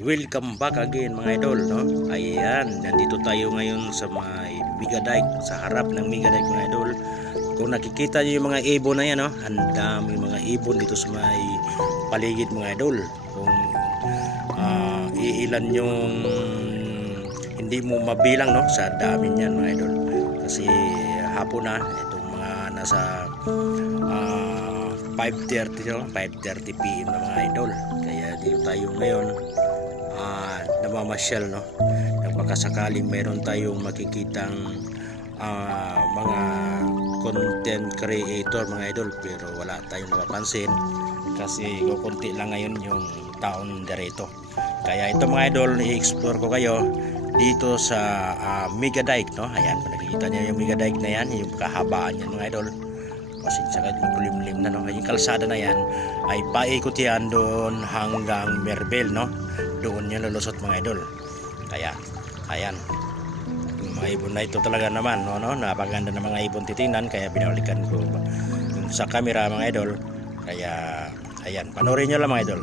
Welcome back again mga idol, no? Ayan, nandito tayo ngayon sa may Megadike, sa harap ng Megadike mga idol. Kung nakikita niyo yung mga ibon na yan, no? Ang dami mga ibon dito sa may paligid mga idol. Kung iilan yung hindi mo mabilang, no? Sa dami niyan mga idol. Kasi hapon na, itong mga nasa 5:30, no? 5:30 PM na mga idol. Kaya dito tayo ngayon namamasyal, no? Nagpakasakaling meron tayong makikitang mga content creator mga idol, pero wala tayong napapansin kasi kukunti lang ngayon yung taon dirito. Kaya ito mga idol, i-explore ko kayo dito sa Megadike, no? Ayan, kung nakikita niyo yung Megadike na yan, yung kahabaan yan mga idol, kasi saka yung kulimlim na, no? Yung kalsada na yan ay paikot yan doon hanggang Merbel, no? Doon yan lulusot mga idol. Kaya ayan, yung mga ibon na ito talaga naman, no? Napaganda ng mga ibon titingnan, kaya binalikan ko sa camera mga idol. Kaya ayan, panoorin nyo lang mga idol.